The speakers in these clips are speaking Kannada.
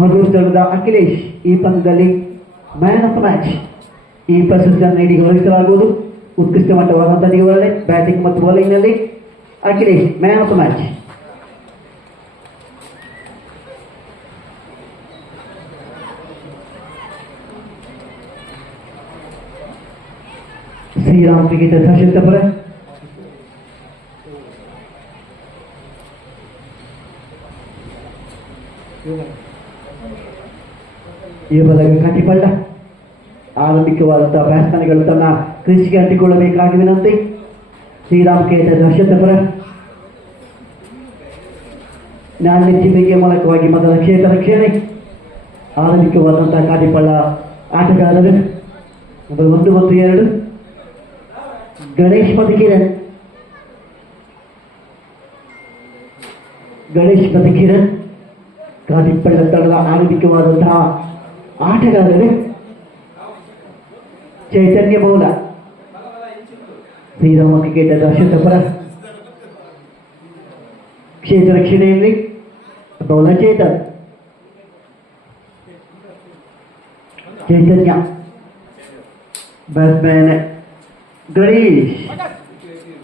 ಮಧುರ್ ತಂಡದ ಅಖಿಲೇಶ್ ಈ ಪಂದ್ಯದಲ್ಲಿ ಮ್ಯಾನ್ ಆಫ್ ದ ಮ್ಯಾಚ್ ಈ ಪ್ರಶಸ್ತಿಯನ್ನು ನೀಡಿ ಗೌರವಿಸಲಾಗುವುದು. ಉತ್ಕೃಷ್ಟ ಮಟ್ಟವಾದಂತಹ ನಿರ್ವಹಣೆ ಬ್ಯಾಟಿಂಗ್ ಮತ್ತು ಬೌಲಿಂಗ್ ನಲ್ಲಿ Akhilesh man of the match. Shriram cricketer Harshitapura ಈ ಬದಲಿಗೆ ಕಟ್ಟಿಪಳ್ಳ ಆರಂಭಿಕವಾದಂತಹ ಬ್ಯಾಟ್ಸ್ಮನ್ಗಳು ತನ್ನ ಕ್ರೀಸ್ಗೆ ಅಂಟಿಕೊಳ್ಳಬೇಕಾಗಿ ವಿನಂತಿ. ಶ್ರೀರಾಮ್ ಕ್ರಿಕೆಟರ್ ಹರ್ಷಿತಪುರ ನ್ಯಾಯಚಿಮೆಗೆ ಮೂಲಕವಾಗಿ ಮೊದಲ ಕ್ಷೇತ್ರ ರಕ್ಷಣೆ. ಆರಂಭಿಕವಾದಂತಹ ಕಾಟಿಪಳ್ಳ ಆಟಗಾರರು ನಂಬರ್ 1 ಮತ್ತು 2 ಗಣೇಶ್ ಮಧುಕಿರಣ್ ಕಾಟಿಪಳ್ಳ ತಂಡದ ಆರಂಭಿಕವಾದಂತಹ ಆಟಗಾರರು ಚೈತನ್ಯ ಮೌಲ. ಶ್ರೀರಾಮ ಕ್ರಿಕೆಟರ್ ಹರ್ಷಿತಪುರ ಕ್ಷೇತ್ರ ರಕ್ಷಣೆಯಲ್ಲಿ ಬೌಲರ್ ಚೈತನ್ಯ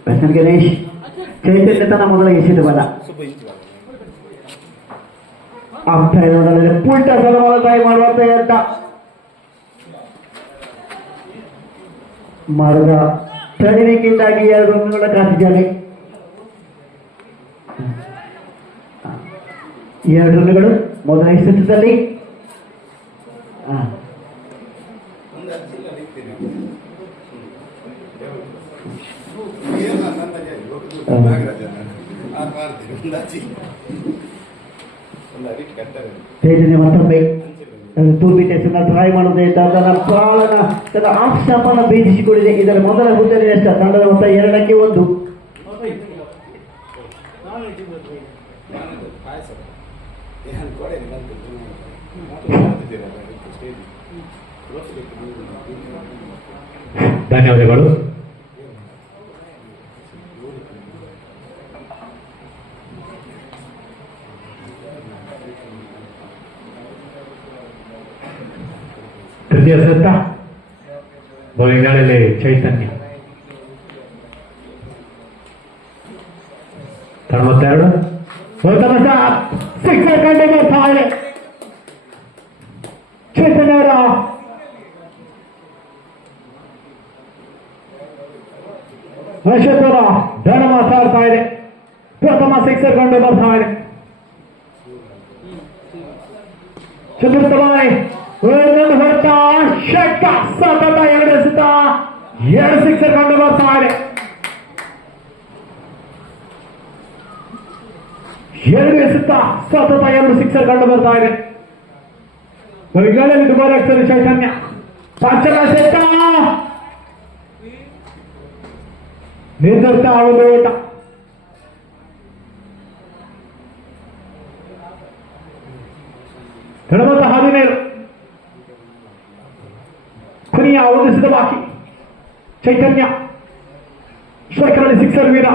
ಬ್ಯಾಟ್ಸ್ಮನ್ ಗಣೇಶ್ ಚೈತನ್ಯ ತನ್ನ ಮೊದಲ ಎಸೆದ ಬಲ ಆಗ್ತಾ ಇರೋದ್ರಲ್ಲಿ ಪುಲ್ಟ ಸಲವಾಯಿ ಮಾಡುವಂತ ಅಂತ ಮರದ ತಡೆವಿಕೆಯಿಂದಾಗಿ 2 ರನ್ಗಳ ಕಾಸಿದ್ದಾರೆ. 2 ರನ್ಗಳು ಮೊದಲ ಎಸೆತದಲ್ಲಿ. ಚೈತನ್ಯ ಮತ್ತೊಮ್ಮೆ ತೂರ್ಬಿಟೆಸನ್ನ ಟ್ರೈ ಮಾಡದೆ ತನ್ನ ಪ್ರಾಣನ ತನ್ನ ಆಕ್ಷೇಪನ ಭೇದಿಸಿಕೊಂಡಿದೆ. ಇದರ ಮೊದಲ ಹುದ್ದೆಯ ನಷ್ಟ ತಂಡದ ಮೊತ್ತ 2-1. ಧನ್ಯವಾದಗಳು. ತೃತೀಯ ಸೆತ್ತ ಬೌಲಿಂಗ್ ದಾಳಿಯಲ್ಲಿ ಚೈತನ್ಯ 92 ಸಿಕ್ಸರ್ ಕಂಡು ಬರ್ತಾರೆ. ಚೈತನ್ಯ ನಕ್ಷತ್ರ ಧನ ಮಾತಾಡ್ತಾ ಇದೆ. ಪ್ರಥಮ ಸಿಕ್ಸರ್ ಕಂಡು ಬರ್ತಾ ಇದೆ. ಚತುರ್ಥ ಬಾರಿ ಹೊರಟ ಶಟ್ಟ ಸತತ 2 ಎಸೆತ 2 ಸಿಕ್ಸರ್ ಕಂಡು ಬರ್ತಾ ಇದೆ. 2 ಎಸೆತ ಸತತ 2 ಸಿಕ್ಸರ್ ಕಂಡು ಬರ್ತಾ ಇದೆ. ಈಗಾಗಲೇ ದುಬಾರಿ ಆಗ್ತದೆ ಚೈತನ್ಯ. ಪಂಚಮ ಎಸೆತ ನಿರ್ಧರಿತ ಒಂದು ಓಟ. ಎಡಬದ 17 ಕೊನೆಯ ಒಂದು ಎಸೆತ ಬಾಕಿ. ಚೈತನ್ಯ ಸ್ಟ್ರೈಕರಲ್ಲಿ ಸಿಕ್ಸರ್ ವೀರ.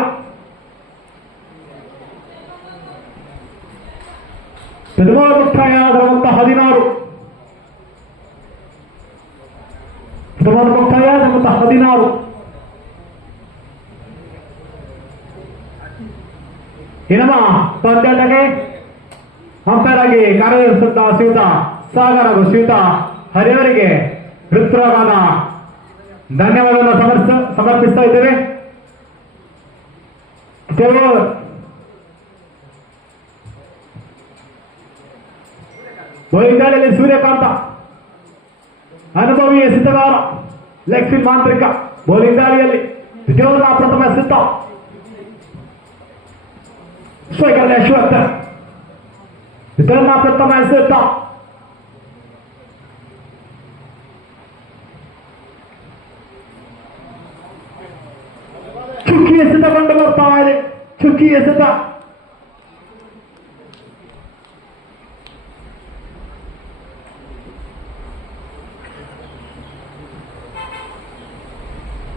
ಪ್ರಥಮ ಮುಕ್ತಾಯವಾದಂತಹ 16 ಇನಮ ಪಂದ್ಯಾಟಕ್ಕೆ ಅಂಪೈರ್ ಆಗಿ ಕಾರ್ಯನಿರ್ವಹಿಸಿದ ಶ್ರೀಯುತ ಸಾಗರ್ ಹಾಗೂ ಶ್ರೀಯುತ ಹರಿಯವರಿಗೆ ಹೃತ್ಪೂರ್ವಕವಾದ ಧನ್ಯವಾದವನ್ನು ಸಮರ್ಪಿಸ್ತಾ ಇದ್ದೇವೆ. ಬೌಲಿಂಗ್ ದಾಳಿಯಲ್ಲಿ ಸೂರ್ಯಕಾಂತ ಅನುಭವಿ ಎಸೆತಗಾರ, ಲೆಗ್ ಸ್ಪಿನ್ ಮಾಂತ್ರಿಕ. ಬೌಲಿಂಗ್ ದಾಳಿಯಲ್ಲಿ ದ್ವಿತೀಯ ಪ್ರಥಮ ಎಸೆತ. ಸ್ಟ್ರೈಕರ್ ಅಶ್ವಥ್ ವಿತರಣ ಪ್ರಥಮ ಎಸೆತ. ಚುಕ್ಕಿ ಎಸೆತ ಕಂಡು ಬರ್ತಾ ಇದೆ. ಚುಕ್ಕಿ ಎಸೆತ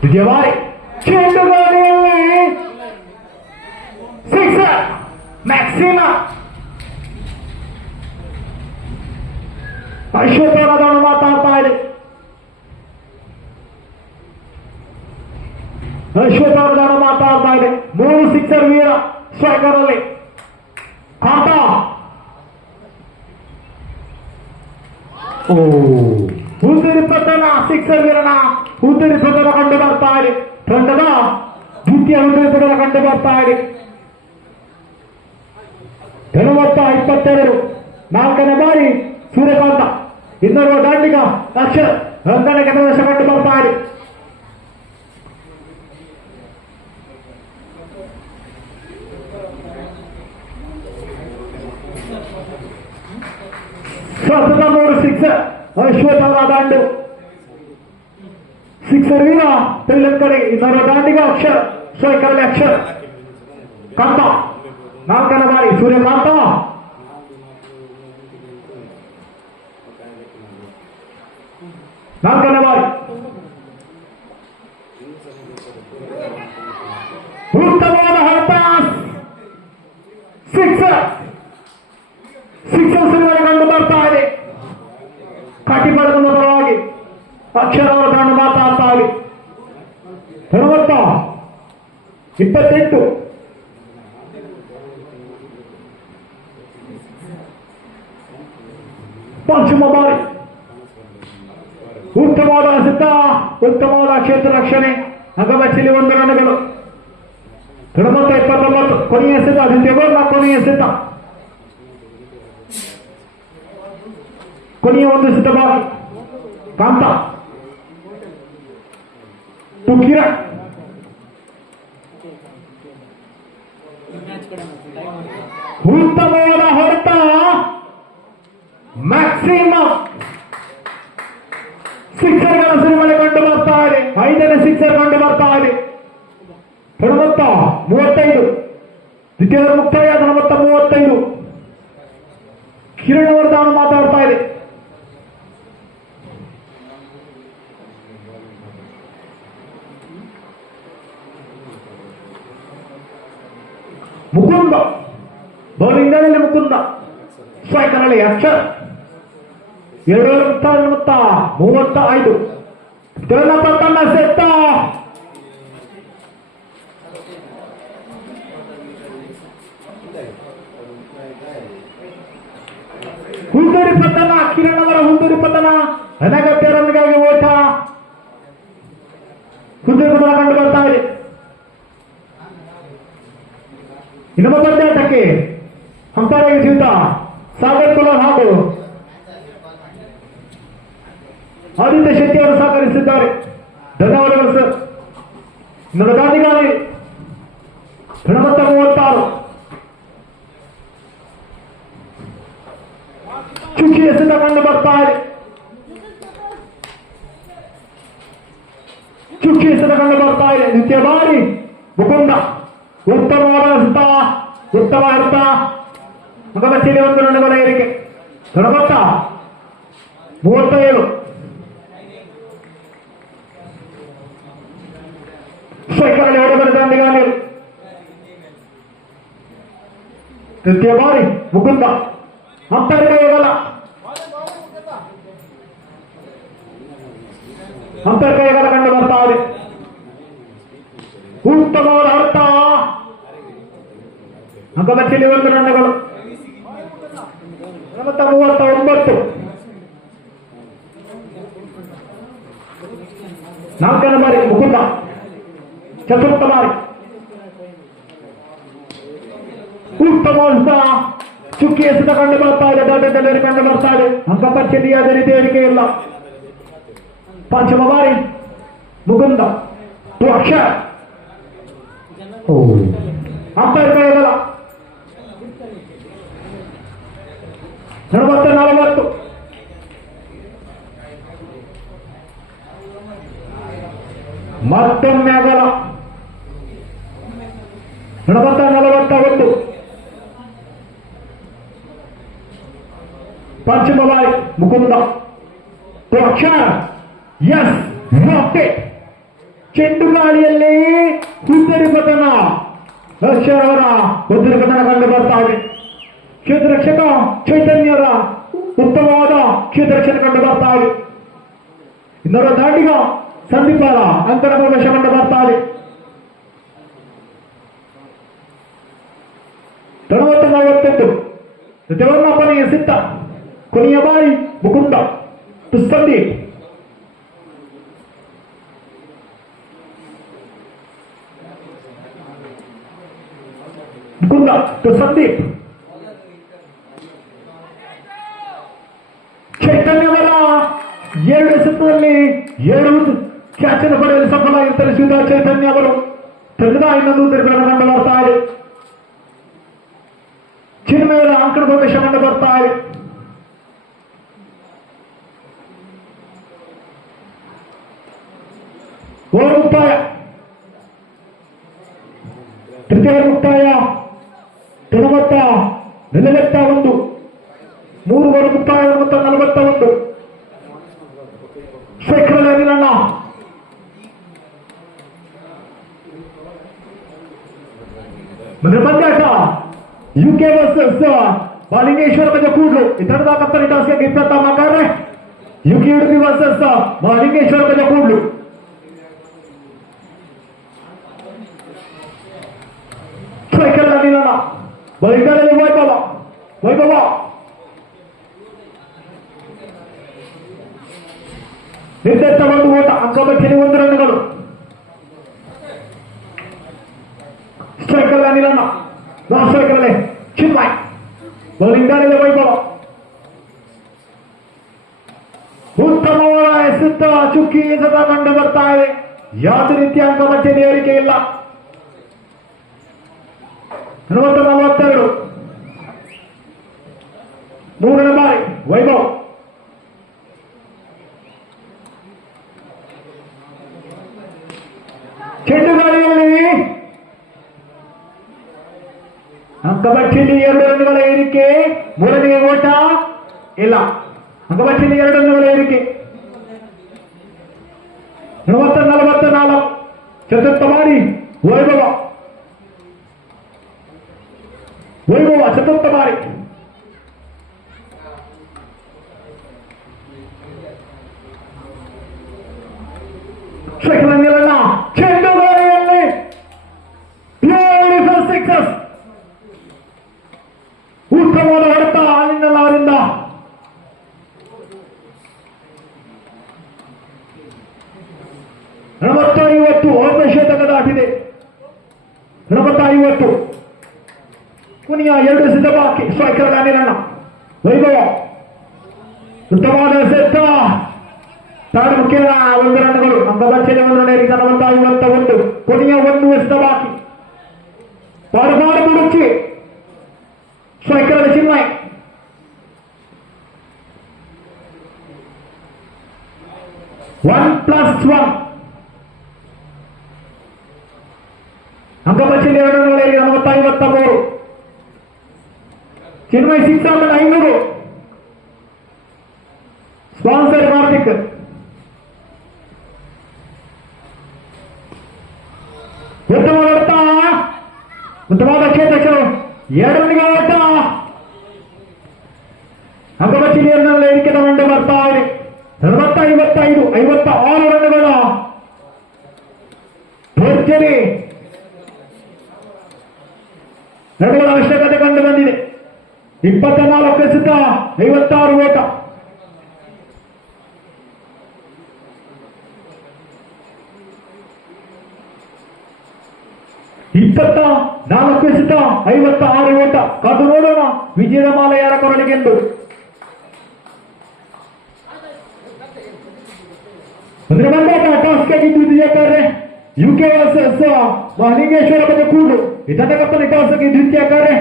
ದ್ವಿತೀಯ ಬಾರಿ ಚೆಂಡುಗಾಳಿಯಲ್ಲಿ ಮ್ಯಾಕ್ಸಿಮಾ ಅಶ್ವತ್ಥವರದವನು ಮಾತಾಡ್ತಾ ಇದೆ. ಅಶ್ವತ್ಥವರದವನು ಮಾತಾಡ್ತಾ ಇದೆ. 3 ಸಿಕ್ಸರ್ ವೀರ ಸ್ಟ್ರೈಕರ್ ಅಲ್ಲಿ ಕಾಟ. ಹುದ್ದೂರಿ ಪತನ ಸಿಕ್ಸರ್ ವೀರನ ಹುದ್ದೂರಿ ಪತನ ಕಂಡು ಬರ್ತಾ ಇದೆ. ತಂಡದ ದ್ವಿತೀಯ ಹುದ್ದೂರಿ ಪತನ ಕಂಡು ಬರ್ತಾ ಇದೆ. 22 4ನೇ ಬಾರಿ ಸೂರ್ಯಕಾಂತ ಇನ್ನೋರ್ವ ದಾಂಡಿಗ ಅಕ್ಷರ್ ರಂಗನೆಗೆ ಪ್ರವೇಶ ಕಂಡು ಬರ್ತಾ ಇದೆ. ಸತತ 3 ಸಿಕ್ಸರ್ ಅಶ್ವತ್ಥವರ ದಾಂಡು ಸಿಕ್ಸರ್ ವೀರ ತೆಳ್ಳನ ಕಡೆ ಇನ್ನೋರ್ವ ದಾಂಡಿಗ ಅಕ್ಷರ್ ಸ್ಟ್ರೈಕರ್ ಅಲ್ಲಿ ಅಕ್ಷರ್ ಕಾಂತ 4ನೇ ಬಾರಿ ಸೂರ್ಯಕಾಂತ. ನಾಲ್ಕನೇ ಬಾರಿ ಉತ್ತಮವಾದ ಹೊಡೆತ ಸಿಕ್ಸರ್ ಕಂಡು ಬರ್ತಾ ಇದೆ. ಕಾಟಿಪಡದ ಪರವಾಗಿ ಅಕ್ಷರ ಅವರ ಕಂಡು ಮಾತಾಡ್ತಾ ಇದೆ. 28 ಪಂಚಮ ಬಾರಿ ಉತ್ತಮವಾದ ಸಿದ್ಧ ಉತ್ತಮವಾದ ಕ್ಷೇತ್ರ ರಕ್ಷಣೆ ಅಗಮಚ್ಚಿಲಿ 1 ರನ್ಗಳು. 29 ಕೊನೆಯ ಸಿದ್ಧ ದ್ವಿತೀಯ ಗೋಲ್ ಕೊನೆಯ ಸಿದ್ಧ ಕೊನೆಯ 1 ಸಿದ್ಧ ಬಾರಿ ಕಾಂತ ಟುಕಿರ ಉತ್ತಮವಾದ ಹೊಡೆತ ಮ್ಯಾಕ್ಸಿಮಮ್ ಸಿಕ್ಸರ್ಗಳ ಸುರುಮಳೆ ಕಂಡು ಬರ್ತಾ ಇದೆ. 5ನೇ ಸಿಕ್ಸರ್ ಕಂಡು ಬರ್ತಾ ಇದೆ. 35 ದ್ವಿತೀಯ ಮುಕ್ತಾಯ 35 ಕಿರಣ್ ವರ್ಧನ್ ಮಾತಾಡ್ತಾ ಇದೆ. ಮುಕುಂದ ಬೌಲಿಂಗ್ ನಲ್ಲಿ ಮುಕುಂದ ಸ್ಟ್ರೈಕರ್ ಅಲ್ಲಿ ಅಕ್ಷರ್ 2 35 ಸೆತ್ತ ಹುಂದೂರಿ ಪತನ ಕಿರಣ್ ಅವರ ಹುಂದೂರಿ ಪತನ ಅನಗತ್ಯ ರನ್ಗಾಗಿ ಓಟ ಹುಂದೂರಿ ಪತನ ಕಂಡು ಬರ್ತಾ ಇದೆ. ಇನ್ನೊಬ್ಬ ಪಂದ್ಯಾಟಕ್ಕೆ ಅಂಪೈರ್ ಜೀವಿತ ಸಾಗರ್ ಕುಲರ್ ಹಾಗೂ ಆದಿತ್ಯ ಶೆಟ್ಟಿ ಅವರು ಸಹಕರಿಸಿದ್ದಾರೆ. ಧನ್ಯವಾದಗಳು ಸರ್. ನಮ್ಮ ದಾದಿಗಾರಿ 36 ಚುಕ್ಕಿ ಎಸೆತ ಕಂಡು ಬರ್ತಾ ಇದೆ. ಚುಕ್ಕಿ ಎಸೆತ ಕಂಡು ಬರ್ತಾ ಇದೆ. ದ್ವಿತೀಯ ಬಾರಿ ಮುಕುಂದ ಉತ್ತಮವಾದ ಎಸೆತ ಉತ್ತಮ ಅರ್ಥ ಮಗಮಚ್ಚಿಲಿ 1 ರನ್ಗಳ ಏರಿಕೆ. 37 ಸ್ಟ್ರೈಕರಲ್ಲಿ ಹೊಡೆದರೆ ದಂಡಿಗಾಲಿ. ತೃತೀಯ ಬಾರಿ ಮುಕುಂದ ಅಂಪೈರ್ ಕೈಗಲ್ಲ ಕಂಡು ಬರ್ತಾ ಇದೆ. ಉತ್ತಮವಾದ ಅರ್ಥ ಅಂಕಮಚ್ಚಿಲಿ 1 ರನ್ಗಳು. 39 4ನೇ ಬಾರಿ ಮುಕುಂದ ಚತುರ್ಥ ಬಾರಿ ಉತ್ತಮವಾದ ಚುಕ್ಕಿ ಎಸೆತ ಕಂಡು ಬರ್ತಾ ಇದೆ. ಡಾಟದಲ್ಲಿ ಕಂಡು ಬರ್ತಾ ಇದೆ. ಅಂಕಪಚ್ಚಲಿ ಅದೇ ರೀತಿ ಏರಿಕೆ ಇಲ್ಲ. 5ಮ ಬಾರಿ ಮುಕುಂದ ಅಕ್ಷರ್ ಅಂಪೈರ್ ಕೈಗಲ್ಲ. 40 ಮತ್ತೊಮ್ಮೆ ಆಗಲ್ಲ. 41 ಪಂಚಮ ಬಾರಿ ಮುಕುಂದ ಅಕ್ಷರ್ ಎಸ್ ಚೆಂಡು ಗಾಳಿಯಲ್ಲಿ ಹುದ್ದರಿ ಪತನ ಲಕ್ಷ್ಮಣ ಅವರ ಉದ್ರೇಕತನ ಕಂಡು ಬರ್ತಾ ಇದೆ. ಕ್ಷೇತ್ರ ರಕ್ಷಕ ಚೈತನ್ಯರ ಉತ್ತಮವಾದ ಕ್ಷೇತ್ರ ರಕ್ಷಣೆ ಕಂಡು ಬರ್ತಾ ಇದೆ. ಇನ್ನೊಬ್ಬ ದಾಂಡಿಗ ಸಂದೀಪರ ಅಂತರ ಪ್ರವೇಶ ಕಂಡು ಬರ್ತಾ ಇದೆ. 40-48 ಋತುವರ್ಣಪ್ಪನಿಗೆ ಸಿದ್ಧ. ಕೊನೆಯ ಬಾರಿ ಮುಕುಂದ ಟು ಸಂದೀಪ್. ಮುಕುಂದ ಟು ಸಂದೀಪ್. ಚೈತನ್ಯವರ 2 ಎಸೆತದಲ್ಲಿ 7 ಕ್ಯಾಚ್ ಅನ್ನು ಪಡೆಯಲು ಸಫಲರಾಗಿರ್ತಾರೆ ಶಿವದಾಸ್ ಚೈತನ್ಯ ಅವರು. ತೆಗೆದ ಇನ್ನೊಂದು ತಿರುಗಳನ್ನು ಕಂಡು ಬರ್ತಾ ಇದೆ. ಚಿನ್ಮಯರ ಅಂಕಣ ಪ್ರವೇಶ ಕಂಡು ಬರ್ತಾ ಇದೆ. ಓವರ್ ಮುಕ್ತಾಯ. ತೃತೀಯ ಮುಕ್ತಾಯ 41. 3 ಓವರ್ ಮುಕ್ತಾಯ 41. ಶೇಖರ ಅನಿಲಣ್ಣ ಪಂದ್ಯಾಟ ಯುಕೆ ವರ್ಸಸ್ ಮಾಲಿಂಗೇಶ್ವರ ಕೂಡ್ಲು. ಇತರದ ಕತ್ತರಿ ಟಾಸ್ಗೆ ಇಪ್ಪತ್ತ ಮಾಕಾರೆ ಯುಕೆ ಉಡುಪಿ ವರ್ಸಸ್ ಮಾಲಿಂಗೇಶ್ವರ ಕೂಡ್ಲು. ಶೇಖರ ಅನಿಲಣ್ಣ ಬಳಿಕರಲ್ಲಿ ವೈಭವ ನಿರ್ದಿಷ್ಟ 1 ಓಟ. ಅಂಕಪಟ್ಟಿಯಲ್ಲಿ 1 ರನ್ಗಳು. ಸ್ಟ್ರೈಕರ್ ಅನಿಲಣ್ಣ. ನಾನ್ ಸ್ಟ್ರೈಕರ್ಲೆ ಚಿನ್ಮಯ್. ಬೌಲಿಂಗ್ ದಾಳಿಯಲ್ಲಿ ವೈಭವ. ಉತ್ತಮವಾದ ಎಸೆತ ಚುಕ್ಕಿ ಎಸೆತ ಕಂಡು ಬರ್ತಾ ಇದೆ. ಯಾವುದೇ ರೀತಿಯ ಅಂಕಪಟ್ಟಿಯಲ್ಲಿ ಏರಿಕೆ ಇಲ್ಲ. 40-42 3ನೇ ಬಾರಿ ವೈಭವ್. ಚೆಂಡುಗಾಳಿಯಲ್ಲಿ ಅಂಕಪಟ್ಟಿಯಲ್ಲಿ 2 ರನ್ಗಳ ಏರಿಕೆ. 3ನೇ ಓಟ ಇಲ್ಲ. ಅಂಕಪಟ್ಟಿಯಲ್ಲಿ 2 ರನ್ಗಳ ಏರಿಕೆ. 40-44 ಚತುರ್ಥ ಬಾರಿ ವೈಭವ ಚತುರ್ಥ ಬಾರಿ. ಶೇಖರಣ್ಣ ಚೆಂಡುಗಾಳಿಯಲ್ಲಿ ಬ್ಯೂಟಿಫುಲ್ ಸಿಕ್ಸಸ್. ಉತ್ತಮವಾದ ಹೊಡೆತ ಅಲ್ಲಿಂದಲ್ಲ ಅವರಿಂದ. ಶತಕ ದಾಟಿದೆ. 40-50 ಕೊನೆಯ 2 ಎಸೆತ ಬಾಕಿ. ಸ್ಟ್ರೈಕರ್ ಅನಿಲಣ್ಣ. ವೈಭವ ಉತ್ತಮವಾದ ಎಸೆತ. ತಾಡು ಮುಖ್ಯ 1 ರನ್ಗಳು. ಅಂಕಪಟ್ಟಿಯಲ್ಲಿ 1 ರನ್ ಏರಿಕೆ. 40-51 ಕೊನೆಯ 1 ಎಸೆತ ಬಾಕಿ. ಪಾಡುಪಾಡು ಮುಡುಚಿ ಸ್ಟ್ರೈಕರ್ ಚಿನ್ಮಯ್. +1 ಅಂಕಪಟ್ಟಿಯಲ್ಲಿ 2 ರನ್ಗಳು ಏರಿಕೆ. 40-53 ಚಿನ್ಮಯ್ 6,500. ಸ್ಪಾನ್ಸರ್ ಕಾರ್ತಿಕ್. ಉತ್ತಮವಾದ ಕ್ಷೇತ್ರಗಳು 2 ರನ್ಗಳ ಓಟ. ಅಂಕಪಟ್ಟಿಯಲ್ಲಿ 2 ರನ್ಗಳ ಏರಿಕೆ ಕಂಡು ಬರ್ತಾ ಇದೆ. 40-55 56 ರನ್ಗಳ ಭರ್ಜರಿ ರನ್ಗಳ ಅವಶ್ಯಕತೆ ಕಂಡು ಬಂದಿದೆ. 24 ಎಸೆತ 56 ಓಟ. ಎಸೆತ 56 ಓಟ. ಕಾದು ನೋಡೋಣ ವಿಜಯದ ಮಾಲೆ ಯಾರ ಕೊರಳಿಗೆಂದು. ಅಂದ್ರೆ ಬಂದಾಗ ಟಾಸ್ ಗೆದ್ದು ದ್ವಿತೀಯಕಾರೆ ಯುಕೆ ವರ್ಸಸ್ ಮಾಲಿಂಗೇಶ್ವರ ಕೂಡು. ಇದನ್ನ ಕಪ್ಪನ ಟಾಸ್ಗೆ ದ್ವಿತೀಯಕಾರೆ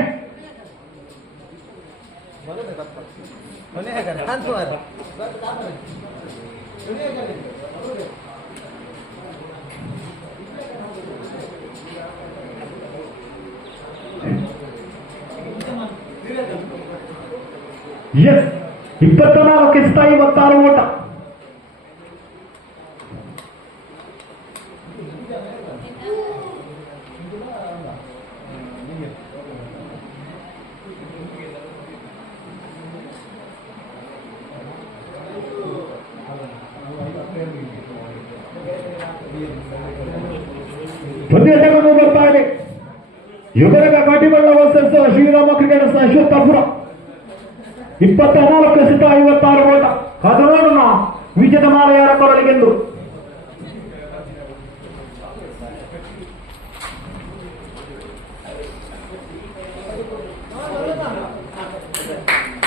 ಎಸ್ 24 ಎಸೆತ 56 ಓಟ. ಪಂದ್ಯ ತಗೊಂಡು ಬರ್ತಾ ಇದೆ ಯುಗರಗ ಕಾಟಿಬಳ್ಳ ವರ್ಸಸ್ ಶ್ರೀರಾಮ ಕ್ರಿಕೆಟರ್ಸ್ ಅಶ್ವತ್ಥಪುರ 24 ಸಿದ್ಧ 56 ಓಟ. ಕಾದು ನೋಡೋಣ ವಿಜಯದ ಮಾಲ ಯಾರ ಕೊರಳಿಗೆಂದು.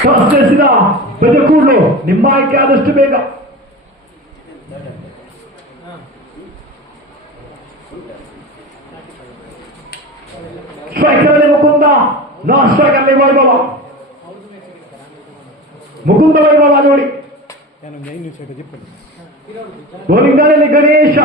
ಟಾಸ್ ಬಜಕೂಡ್ಲು ನಿಮ್ಮ ಆಯ್ಕೆ ಆದಷ್ಟು ಬೇಗ. ಸ್ಟ್ರೈಕರ್ ಮುಕುಂದ, ನಾನ್ ಸ್ಟ್ರೈಕರ್ ವೈಭವ. ಮುಕುಂದ ವೈಭವ ನೋಡಿ. ಬೌಲಿಂಗ್ ದಾಳಿಯಲ್ಲಿ ಗಣೇಶ.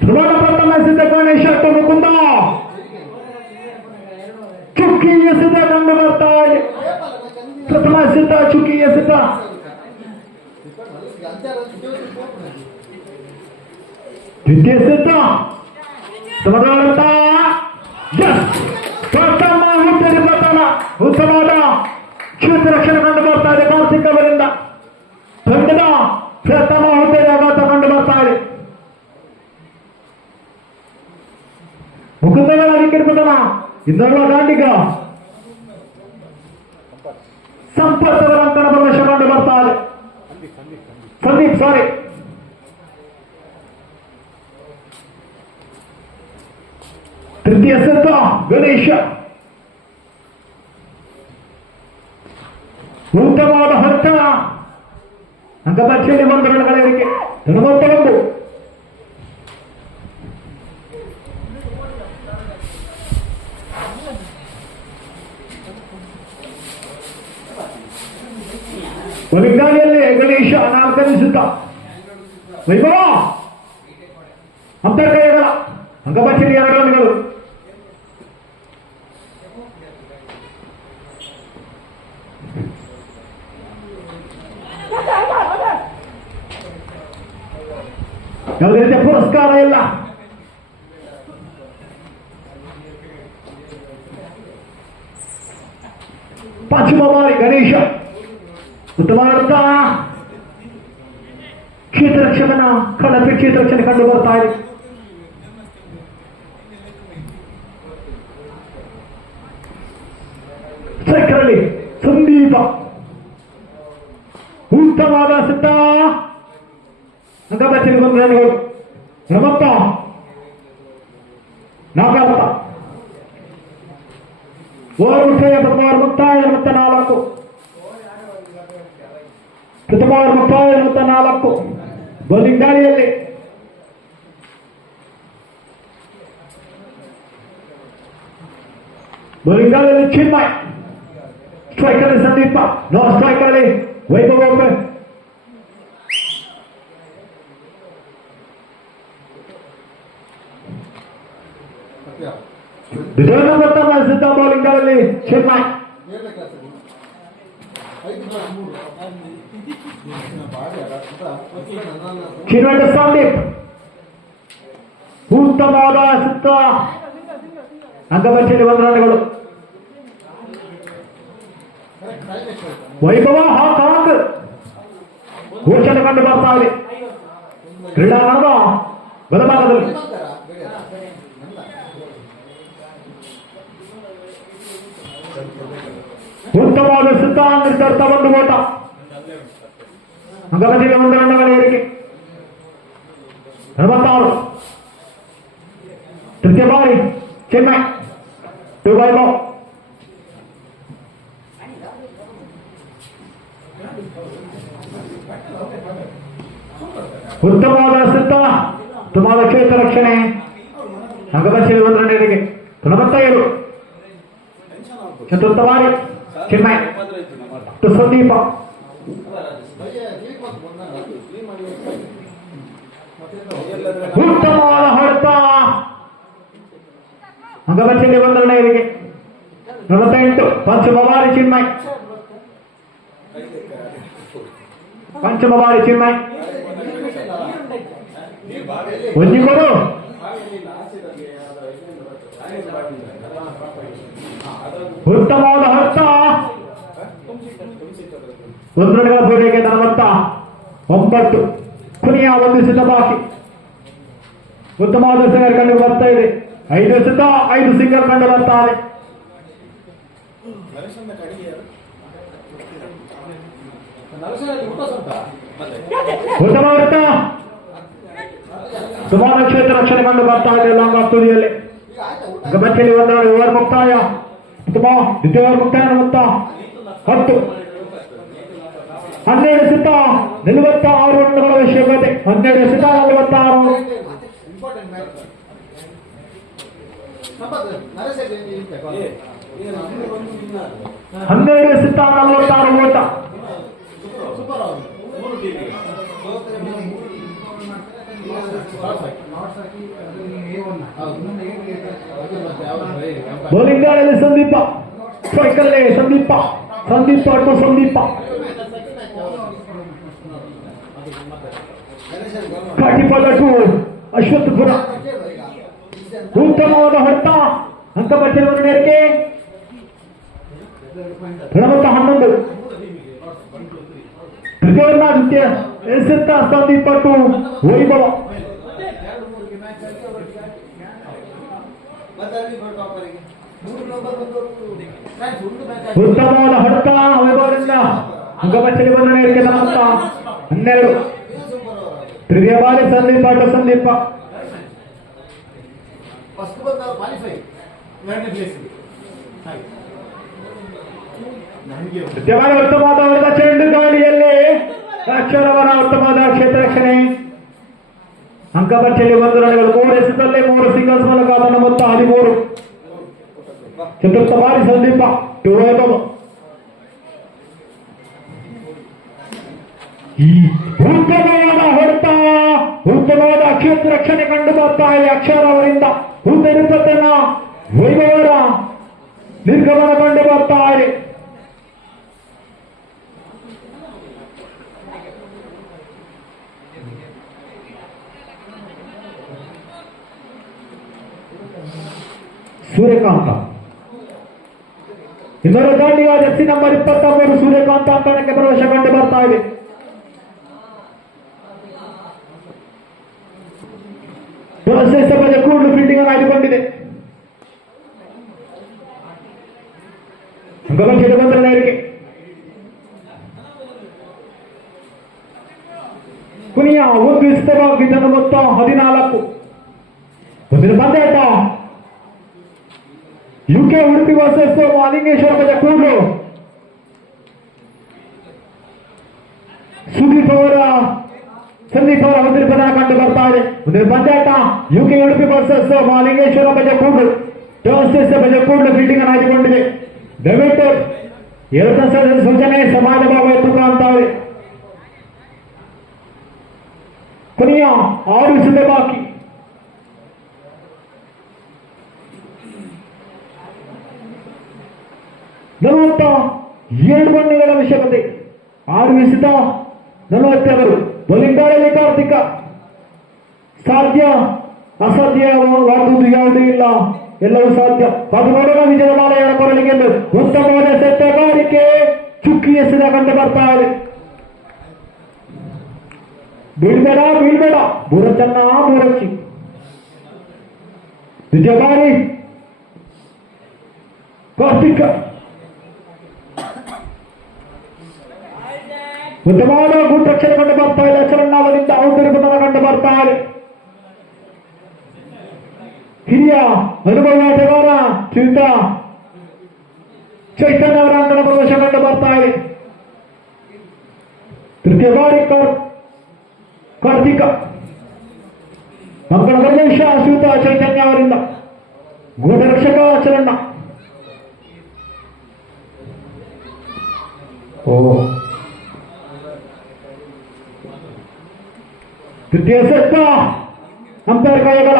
ಧ್ರುವನ ಪ್ರಥಮ ಎಸೆದ ಗಣೇಶ ಟು ಮುಕುಂದ. ಚುಕ್ಕಿ ಎಸೆದ ಕಂಡು ಬರ್ತಾ ಇದೆ. ಪ್ರಥಮ ಎಸೆತ ಚುಕ್ಕಿ ಎಸೆತ. ದ್ವಿತೀಯ ಎಸೆತ ಸಮರಾಟ. ಪ್ರಥಮ ಹುಟ್ಟರಿ ಪ್ರಥಮ ಉತ್ತಮವಾದ ಕ್ಷೇತ್ರ ರಕ್ಷಣೆ ಕಂಡು ಬರ್ತಾ ಇದೆ ಕಾರ್ತಿಕ್ ಅವರಿಂದ. ತಂಡದ ಪ್ರಥಮ ಹುಟ್ಟರಿ ಆಘಾತ ಕಂಡು ಬರ್ತಾ ಇದೆ. ಮುಕುಂದಗಳ ವಿಕೆಟ್ ಪತನ. ಇನ್ನೊಬ್ಬ ಗಾಂಡಿಗ ಸಂಪತ್ ಅವರ ಅಂಕಣ ಪ್ರವೇಶ ಕಂಡು ಬರ್ತಾ ಇದೆ. ಸಂದೀಪ್ ಸಾರಿ. ತೃತೀಯ ಸೆಟ್ ಗಣೇಶ. ಉತ್ತಮವಾದ ಹೊತ್ತ ಅಂಕಪಚ್ಚಲ್ಲಿ 1 ರನ್ಗಳ ಏರಿಕೆ. 41. ಬಲಿಗಾಲಿಯಲ್ಲಿ ಗಣೇಶ 4ನೇ ಸುತ್ತ. ವೈಭವ ಅಂತರ್ಕೈಗಳ ಅಂಗಪಚ್ಚಲಿ 2 ರನ್ಗಳು. ಯಾವುದೇ ರೀತಿಯ ಪುರಸ್ಕಾರ ಇಲ್ಲ. ಪಶ್ಚಿಮ ಬಾರಿ ಗಣೇಶ ಉತ್ತಮವಾದ ಕ್ಷೇತ್ರ ರಕ್ಷಕನ ಕಳಪೆ ಕ್ಷೇತ್ರ ರಕ್ಷಣೆ ಕಂಡು ಬರ್ತಾ ಇದೆ. ಸ್ಟ್ರೈಕರಲ್ಲಿ ಸಂದೀಪ ಉತ್ತಮವಾದ ಸಿದ್ಧ ಅಂಕಪಚ್ಚಲಿ 1 ರನ್ಗಳು. 40 ನಾಗಾರ್ಥ ಓವರ್ ಮುಕ್ತಾಯ. ಪ್ರಥಮ ಮುಕ್ತಾಯ 84. ಪ್ರಥಮ ಮುಕ್ತಾಯ 84. ಬೌಲಿಂಗ್ ದಾಳಿಯಲ್ಲಿ Chinmay. Striker Sandeep. Non striker ಅಲ್ಲಿ ವೈಭವ್ ಓಪನ್. ದ್ವಿತೀಯ ಪ್ರಥಮ ಸಿದ್ಧ ಬೌಲಿಂಗ್ ದಾಳಿಯಲ್ಲಿ ಚಿನ್ಮಯ್. ಚಿನ್ಮಯ್ ಸಂದೀಪ್ ಉತ್ತಮವಾದ ಸಿದ್ಧ ಅಂಕಪಚ್ಚಲಿ 1 ರನ್ಗಳು. ವೈಭವ ಹಾಕ್ ಘೋಷಣೆ ಕಂಡು ಬರ್ತಾ ಇದೆ ಕ್ರೀಡಾಂಗಣದ ಬಲಭಾಗದಲ್ಲಿ. ಉತ್ತಮವಾದ ಸಿದ್ಧ ನಿರ್ಧಾರ 1 ಓಟ. ಅಂಗಪಚ್ಚಲಿ 1 ರನ್ಗಳ ಏರಿಕೆ. 46. ತೃತೀಯ ಬಾರಿ ಚೆನ್ನೈ ಟು ವೈಭವ್. ಉತ್ತಮವಾದ ಸಿದ್ಧ ಉತ್ತಮವಾದ ಕ್ಷೇತ್ರ ರಕ್ಷಣೆ. ಅಂಗಪಚ್ಚಲಿ 1 ರನ್ ಏರಿಕೆ. 47. ಚತುರ್ಥ ಬಾರಿ ಚೆನ್ನೈ ಟು ಸಂದೀಪ. ಉತ್ತಮವಾದ ಹೊಡೆತ. ಅಂಗಪಚ್ಚಲಿ 1 ರನ್ ಏರಿಕೆ. 48. ಪಂಚಮ ಬಾರಿ ಚಿನ್ಮಯ್. ಪಂಚಮ ಬಾರಿ ಚಿನ್ಮಯ್. ಒಂದಿಗೋರು ಉತ್ತಮವಾದ ಹರ್ತ ಒಂದು ರನ್ಗಳ ಗೋಡೆಗೆ 49 ಕೊನೆಯ ಒಂದು ಎಸೆತ ಬಾಕಿ. ಉತ್ತಮವಾದ ಸಿಂಗರ್ ಕಂಡು ಬರ್ತಾ ಇದೆ. 5 ಎಸೆತ 5 ಸಿಂಗರ್ ಕಂಡು ಬರ್ತಾರೆ. ಉತ್ತಮ ಹೊರತ ಸುಮಾರು ಕ್ಷೇತ್ರ ರಕ್ಷಣೆ ಕಂಡು ಬರ್ತಾ ಇದೆ. ಲಾಂಗ್ ಆಫ್ ತುದಿಯಲ್ಲಿ ಗಮನಿಸಲಿ ಒಂದು ಓವರ್ ಮುಕ್ತಾಯ. ಉತ್ತಮ ದ್ವಿತೀಯ ಓವರ್ ಮುಕ್ತಾಯ ಮೊತ್ತ 10. 12 ಎಸೆತ 46 ರನ್ಗಳ ಅವಶ್ಯಕತೆ. 12 ಎಸೆತ 46. 12 ಎಸೆತ 46 ಓಟ. ಬೌಲಿಂಗ್ ದಾಳಿಯಲ್ಲಿ ಸಂದೀಪ, ಸ್ಟ್ರೈಕಲ್ಲೇ ಸಂದೀಪ ಟು ಸಂದೀಪ. ಕಾಟಿಪಾದ ಟು ಅಶ್ವತ್ಥಪುರ. ಉತ್ತಮವಾದ ಹೊಡೆತ, ಅಂಕಪಟ್ಟಿರುವುದು ನೇರಿಕೆ 11. ದ್ವಿತೀಯ ಎಸೆತ ಸಂದೀಪ ಟು ವೈಭವ. ಉತ್ತಮವಾದ ಹೊಡೆತ ವೈಭವದಿಂದ ಅಂಕಪಟ್ಟಿಗೆ ಬಂದ ನೇರಿಕೆ 12. ತೃತೀಯ ಬಾರಿ ಸಂದೀಪ ಟು ಸಂದೀಪ. ತೃತೀಯವಾದ ಉತ್ತಮವಾದ ಹೊಡೆದ ಚೆಂಡು ಗಾಳಿಯಲ್ಲಿ ಅಕ್ಷರವರ ಉತ್ತಮವಾದ ಕ್ಷೇತ್ರ ರಕ್ಷಣೆ. ಅಂಕಪಟ್ಟಿಯಲ್ಲಿ 1 ರನ್ಗಳು. 3 ಎಸೆತದಲ್ಲಿ 3 ಸಿಂಗಲ್ಸ್ ಮೂಲಕ ತನ್ನ ಮೊತ್ತ 13. ಚತುರ್ಥ ಬಾರಿ ಸಂದೀಪ ಟು ವೈಭವ. ಉತ್ತಮವಾದ ಹೊಡೆತ, ಉತ್ತಮವಾದ ಕ್ಷೇತ್ರ ರಕ್ಷಣೆ ಕಂಡು ಬರ್ತಾ ಇದೆ ಅಕ್ಷರ ಅವರಿಂದ. ಉತ್ತಮ ವೈಭವರ ನಿರ್ಗಮನ ಕಂಡು ಬರ್ತಾ ಇದೆ. ಸೂರ್ಯಕಾಂತ ಇನ್ನೊಂದು ದಾಂಡಿಗ ಜರ್ಸಿ ನಂಬರ್ 23 ಸೂರ್ಯಕಾಂತ ಅಂಕಣಕ್ಕೆ ಪ್ರವೇಶ ಕಂಡು ಬರ್ತಾ ಇದೆ. ಸಭೆಯ ಕೂಡಲು ಫೀಲ್ಡಿಂಗ್ ಅನ್ನು ಆಯ್ದುಕೊಂಡಿದೆ. ಗಮನಿಸಿದ ಬಂದ ನೇರಿಕೆ. ಕೊನೆಯ ಒಂದು ಎಸೆತವಾಗಿ ತನ್ನ ಮೊತ್ತ 14. ಮುಂದಿನ ಪಂದ್ಯಾಟ UK Udupi versus Malingeshwara Bajakudlu. Sandeep ಅವರ ಒಂದಿನ ಪದ ಕಂಡು ಬರ್ತಾ ಇದೆ. ಮುಂದಿನ ಪಂದ್ಯಾಟ UK Udupi versus Malingeshwara Bajakudlu. Bajakudlu fielding ಅನ್ನು ಆಯ್ದುಕೊಂಡಿದೆ. ದಯವಿಟ್ಟು 2 ಸೂಚನೆ ಸಮಾಜ ಭಾವ ಎತ್ತುಕೊಂಡಂತಾವೆ. ಕೊನೆಯ 6 ಎಸೆತ ಬಾಕಿ. ನಲವತ್ತ 2 ಬಣ್ಣಗಳ ಅವಶ್ಯಕತೆ. 6 ಎಸೆತ 42. ಬೌಲಿಂಗ್ ದಾಳಿಯಲ್ಲಿ ಕಾರ್ತಿಕ. ಸಾಧ್ಯ ಅಸಾಧ್ಯವಾದುದು ಯಾವುದೂ ಇಲ್ಲ, ಎಲ್ಲವೂ ಸಾಧ್ಯ. 13 ವಿಜಯಮಾಲೆಯ ಕೊರಳಿಗೆ ಉತ್ತಮವಾದ ಸೆಟ್ಟಗಾರಿಕೆ ಚುಕ್ಕಿ ಎಸೆದ ಕಂಡು ಬರ್ತಾ ಇದೆ. ಬೀಳ್ಬೇಡ ಮೂರ ಚೆನ್ನ ಮೂರಚ್ಚಿ. ವಿಜಯ ಬಾರಿ ಕಾರ್ತಿಕ. ಉತ್ತಮವಾದ ಗುಡ್ ರಕ್ಷಣೆ ಕಂಡು ಬರ್ತಾ ಇದೆ. ಅಚಲನ್ನಾವದಿಂದ ಔತರಿಪತನ ಕಂಡು ಬರ್ತಾ ಇದೆ. ಹಿರಿಯ ಅನುಭವಾಟಗಾರ ಶ್ರೀಯುತ ಚೈತನ್ಯ ಅವರ ಅಂಕಣ ಪ್ರವೇಶ ಕಂಡು ಬರ್ತಾ ಇದೆ. ತೃತೀಯ ಬಾರಿ ಕಾರ್ತಿಕ ಅಂಕಣ ಪ್ರವೇಶ ಶ್ರೀಯುತ ಚೈತನ್ಯ ಅವರಿಂದ. ಗೂಢರಕ್ಷಕ ಅಚಲಣ್ಣ. ತೃತೀಯ ಸೆಟ್ ಅಂಪೈರ್ ಕೈಗಳ.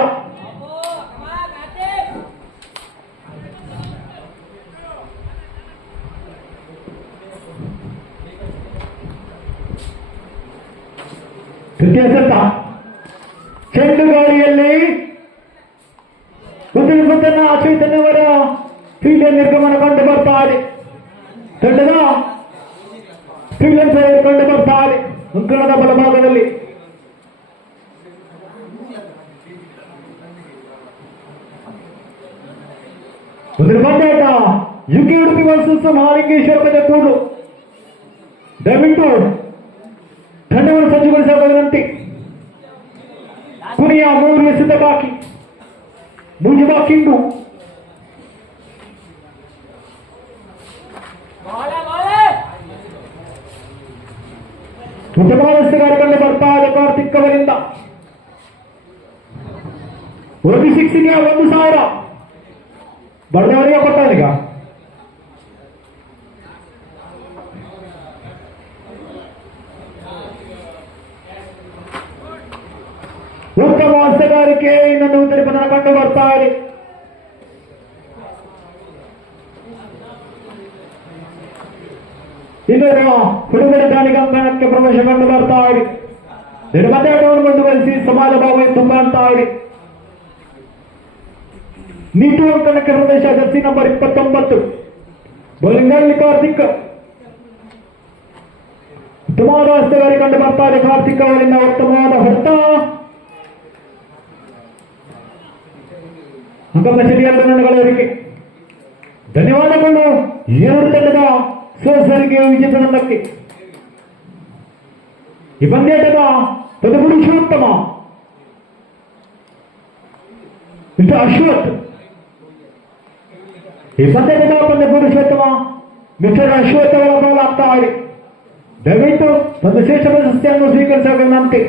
ತೃತೀಯ ಸೆಟ್ ಚೆಂಡು ಗಾಳಿಯಲ್ಲಿ ಚೈತನ್ಯವರ ಫೀಲ್ಡ್ ನಿರ್ಗಮನ ಕಂಡು ಬರ್ತಾ ಇದೆ. ತಂಡದ ಶ್ರೀಲಂಕಾ ಕಂಡು ಬರ್ತಾ ಇದೆ ಅಂಕಣದ ಬಲಭಾಗದಲ್ಲಿ. ಒಂದು ಬಂದಾಟ ಯುಕೆ ಉಡುಪಿ ವರ್ಸಸ್ ಮಹಾಲಿಂಗೇಶ್ವರ ಬಜೆಟ್ಕೂಡು. ದಯವಿಟ್ಟು ತಂಡವನ್ನು ಸಜ್ಜುಗೊಳಿಸಬಹುದಂತೆ. ಕೊನೆಯ 3 ಎಸೆತ ಬಾಕಿ, ಮುಂಜು ಬಾಕಿಂಡು. ಉತ್ತಮವಾದ ಎಸೆಗಾರ ಕಂಡು ಬರ್ತಾ ಇದೆ ಕಾರ್ತಿಕ್ ಅವರಿಂದ. ಒಂದು ಸಿಕ್ಸಿಗೆ 1,000 ಬಡದವರಿಗೆ ಕೊಟ್ಟಾರೀಗ. ಉತ್ತಮ ಹಸ್ತಗಾರಿಕೆ ಇನ್ನೊಂದು ಉತ್ತರಿಪದನ ಕಂಡು ಬರ್ತಾ ಇದೆ. ಇದರ ಹುಡುಗರ ದಾಳಿಗೆ ಅಂಗಣಕ್ಕೆ ಪ್ರವೇಶ ಕಂಡು ಬರ್ತಾ ಇದೆ. ಮತದಾಟವನ್ನು ಮುಂದುವರಿಸಿ ಸಮಾಜ ಭಾವ ತುಂಬಂತಾ ಇದೆ. ನೀಟು ಅಂಕಣಕ್ಕೆ ಪ್ರವೇಶ ಜರ್ಸಿ ನಂಬರ್ 29 ಬೌಲಿಂಗ್ನಲ್ಲಿ ಕಾರ್ತಿಕ್. ಉತ್ತಮವಾದ ಹಸ್ತಗಾರಿ ಕಂಡು ಬರ್ತಾ ಇದೆ ಕಾರ್ತಿಕ್ ಅವರಿಂದ. ಉತ್ತಮವಾದ ಹೊಡೆತ, ಅಂಕಪಚಡಿ 2 ರನ್ಗಳ ಏರಿಕೆ. ಧನ್ಯವಾದಗಳು 2 ತಂಡದ ಸೋಸರಿಗೆ ವಿಜೇತ ತಂಡಕ್ಕೆ. ಈ ಪಂದ್ಯಾಟದ ಪುರುಷೋತ್ತಮ ಮಿಸ್ಟರ್ ಅಶ್ವಥ್. ಈ ಪಂದ್ಯದ ಪುರುಷೋತ್ತಮ ಮಿಸ್ಟರ್ ಅಶ್ವಥ್ ಅವರ ಬಾಲ್ ಆಗ್ತಾ ಇದೆ. ದಯವಿಟ್ಟು ಒಂದು ಶ್ರೇಷ್ಠ ಪ್ರಶಸ್ತಿಯನ್ನು ಸ್ವೀಕರಿಸಬೇಕಂತೆ.